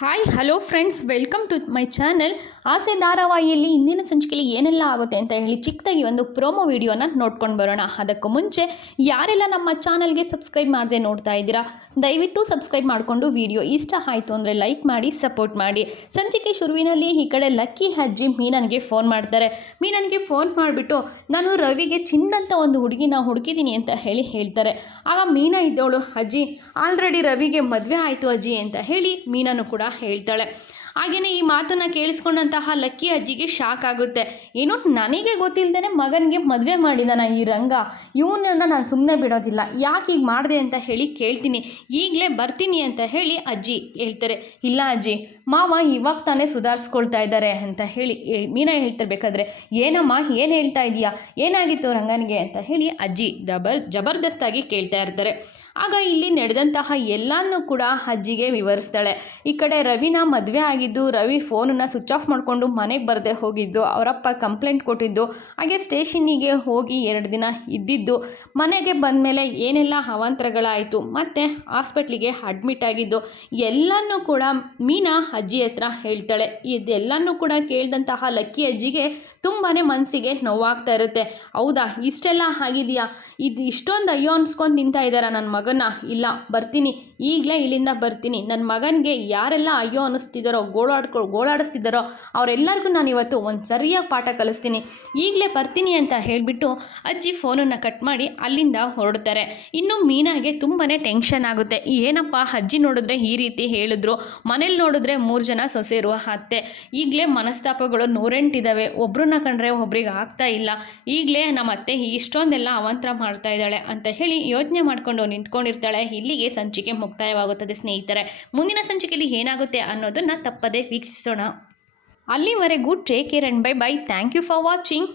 Hi hello friends welcome to my channel Aase ಧಾರಾವಾಹಿಯಲ್ಲಿ ಇಂದಿನ ಸಂಚಿಕೆಯಲ್ಲಿ ಏನೆಲ್ಲ ಆಗುತ್ತೆ ಅಂತ ಹೇಳಿ ಚಿಕ್ಕದಾಗಿ ಒಂದು ಪ್ರೋಮೋ ವಿಡಿಯೋನ ನೋಡ್ಕೊಂಡು ಬರೋಣ. ಅದಕ್ಕೂ ಮುಂಚೆ ಯಾರೆಲ್ಲ ನಮ್ಮ ಚಾನಲ್ಗೆ ಸಬ್ಸ್ಕ್ರೈಬ್ ಮಾಡದೆ ನೋಡ್ತಾ ಇದ್ದೀರಾ, ದಯವಿಟ್ಟು ಸಬ್ಸ್ಕ್ರೈಬ್ ಮಾಡಿಕೊಂಡು ವಿಡಿಯೋ ಇಷ್ಟ ಆಯಿತು ಅಂದರೆ ಲೈಕ್ ಮಾಡಿ ಸಪೋರ್ಟ್ ಮಾಡಿ. ಸಂಚಿಕೆ ಶುರುವಿನಲ್ಲಿ ಈ ಕಡೆ ಲಕ್ಕಿ ಅಜ್ಜಿ ಮೀನನ್ಗೆ ಫೋನ್ ಮಾಡ್ತಾರೆ. ಮೀನನ್ಗೆ ಫೋನ್ ಮಾಡಿಬಿಟ್ಟು, ನಾನು ರವಿಗೆ ಚಿಂದಂತ ಒಂದು ಹುಡುಗಿನ ಹುಡುಕಿದ್ದೀನಿ ಅಂತ ಹೇಳಿ ಹೇಳ್ತಾರೆ. ಆಗ ಮೀನಾ ಇದ್ದವಳು, ಅಜ್ಜಿ ಆಲ್ರೆಡಿ ರವಿಗೆ ಮದುವೆ ಆಯಿತು ಅಜ್ಜಿ ಅಂತ ಹೇಳಿ ಮೀನನು ಕೂಡ ಹೇಳ್ತಾಳೆ. ಹಾಗೆಯೇ ಈ ಮಾತನ್ನು ಕೇಳಿಸ್ಕೊಂಡಂತಹ ಲಕ್ಕಿ ಅಜ್ಜಿಗೆ ಶಾಕ್ ಆಗುತ್ತೆ. ಏನೋ ನನಗೆ ಗೊತ್ತಿಲ್ಲದೇ ಮಗನಿಗೆ ಮದುವೆ ಮಾಡಿದಾನ ಈ ರಂಗ. ಇವನನ್ನ ನಾನು ಸುಮ್ಮನೆ ಬಿಡೋದಿಲ್ಲ. ಯಾಕೆ ಈಗ ಮಾಡಿದೆ ಅಂತ ಹೇಳಿ ಕೇಳ್ತೀನಿ. ಈಗಲೇ ಬರ್ತೀನಿ ಅಂತ ಹೇಳಿ ಅಜ್ಜಿ ಹೇಳ್ತಾರೆ. ಇಲ್ಲ ಅಜ್ಜಿ, ಮಾವ ಇವಾಗ ತಾನೇ ಸುಧಾರಿಸ್ಕೊಳ್ತಾ ಇದ್ದಾರೆ ಅಂತ ಹೇಳಿ ಮೀನಾ ಹೇಳ್ತಿರ್ಬೇಕಾದ್ರೆ ಏನಮ್ಮ, ಏನು ಹೇಳ್ತಾ ಇದೀಯಾ? ಏನಾಗಿತ್ತು ರಂಗನಿಗೆ ಅಂತ ಹೇಳಿ ಅಜ್ಜಿ ಜಬರ್ ಜಬರ್ದಸ್ತಾಗಿ ಕೇಳ್ತಾ ಇರ್ತಾರೆ. ಆಗ ಇಲ್ಲಿ ನಡೆದಂತಹ ಎಲ್ಲನೂ ಕೂಡ ಅಜ್ಜಿಗೆ ವಿವರಿಸ್ತಾಳೆ. ಈ ಕಡೆ ರವಿನ ಮದುವೆ ಆಗಿದ್ದು, ರವಿ ಫೋನನ್ನು ಸ್ವಿಚ್ ಆಫ್ ಮಾಡಿಕೊಂಡು ಮನೆಗೆ ಬರದೆ ಹೋಗಿದ್ದು, ಅವರಪ್ಪ ಕಂಪ್ಲೇಂಟ್ ಕೊಟ್ಟಿದ್ದು, ಹಾಗೆ ಸ್ಟೇಷನ್ನಿಗೆ ಹೋಗಿ ಎರಡು ದಿನ ಇದ್ದಿದ್ದು. ಮನೆಗೆ ಬಂದ ಮೇಲೆ ಏನೆಲ್ಲ ಅವಾಂತರಗಳಾಯಿತು, ಮತ್ತು ಹಾಸ್ಪಿಟ್ಲಿಗೆ ಅಡ್ಮಿಟ್ ಆಗಿದ್ದು ಎಲ್ಲನೂ ಕೂಡ ಮೀನಾ ಅಜ್ಜಿ ಹತ್ರ ಹೇಳ್ತಾಳೆ. ಇದೆಲ್ಲನೂ ಕೂಡ ಕೇಳಿದಂತಹ ಲಕ್ಕಿ ಅಜ್ಜಿಗೆ ತುಂಬಾ ಮನಸ್ಸಿಗೆ ನೋವಾಗ್ತಾ ಇರುತ್ತೆ. ಹೌದಾ? ಇಷ್ಟೆಲ್ಲ ಆಗಿದೆಯಾ? ಇದು ಇಷ್ಟೊಂದು ಅಯ್ಯೋ ಅನ್ಸ್ಕೊಂಡು ತಿಂತಾ ಇದ್ದಾರಾ ನನ್ನ ಮಗನ, ಇಲ್ಲ, ಬರ್ತೀನಿ, ಈಗಲೇ ಇಲ್ಲಿಂದ ಬರ್ತೀನಿ. ನನ್ನ ಮಗನಿಗೆ ಯಾರೆಲ್ಲ ಅಯ್ಯೋ ಅನ್ನಿಸ್ತಿದ್ದಾರೋ ಗೋಳಾಡ್ಕೊ ಗೋಳಾಡಿಸ್ತಿದ್ದಾರೋ ಅವರೆಲ್ಲರಿಗೂ ನಾನು ಇವತ್ತು ಒಂದು ಸರಿಯಾಗಿ ಪಾಠ ಕಲಿಸ್ತೀನಿ. ಈಗಲೇ ಬರ್ತೀನಿ ಅಂತ ಹೇಳಿಬಿಟ್ಟು ಅಜ್ಜಿ ಫೋನನ್ನು ಕಟ್ ಮಾಡಿ ಅಲ್ಲಿಂದ ಹೊರಡ್ತಾರೆ. ಇನ್ನು ಮೀನಾಗೆ ತುಂಬಾ ಟೆನ್ಷನ್ ಆಗುತ್ತೆ. ಏನಪ್ಪ, ಅಜ್ಜಿ ನೋಡಿದ್ರೆ ಈ ರೀತಿ ಹೇಳಿದ್ರು. ಮನೇಲಿ ನೋಡಿದ್ರೆ ಮೂರು ಜನ ಸೊಸೆರು ಅತ್ತೆ. ಈಗಲೇ ಮನಸ್ತಾಪಗಳು ನೂರೆಂಟಿದ್ದಾವೆ ಒಬ್ರನ್ನ ಕಂಡ್ರೆ ಒಬ್ರಿಗೆ ಆಗ್ತಾ ಇಲ್ಲ. ಈಗಲೇ ನಮ್ಮ ಅತ್ತೆ ಇಷ್ಟೊಂದೆಲ್ಲ ಅವಾಂತರ ಮಾಡ್ತಾ ಇದ್ದಾಳೆ ಅಂತ ಹೇಳಿ ಯೋಚನೆ ಮಾಡಿಕೊಂಡು ನಿಂತ್ಕೊಂಡಿರ್ತಾಳೆ ಇಲ್ಲಿಗೆ ಸಂಚಿಕೆ ಮುಕ್ತಾಯವಾಗುತ್ತದೆ ಸ್ನೇಹಿತರೆ. ಮುಂದಿನ ಸಂಚಿಕೆಯಲ್ಲಿ ಏನಾಗುತ್ತೆ ಅನ್ನೋದನ್ನು ತಪ್ಪದೇ ವೀಕ್ಷಿಸೋಣ. ಅಲ್ಲಿವರೆಗೂ take care and bye bye thank you for watching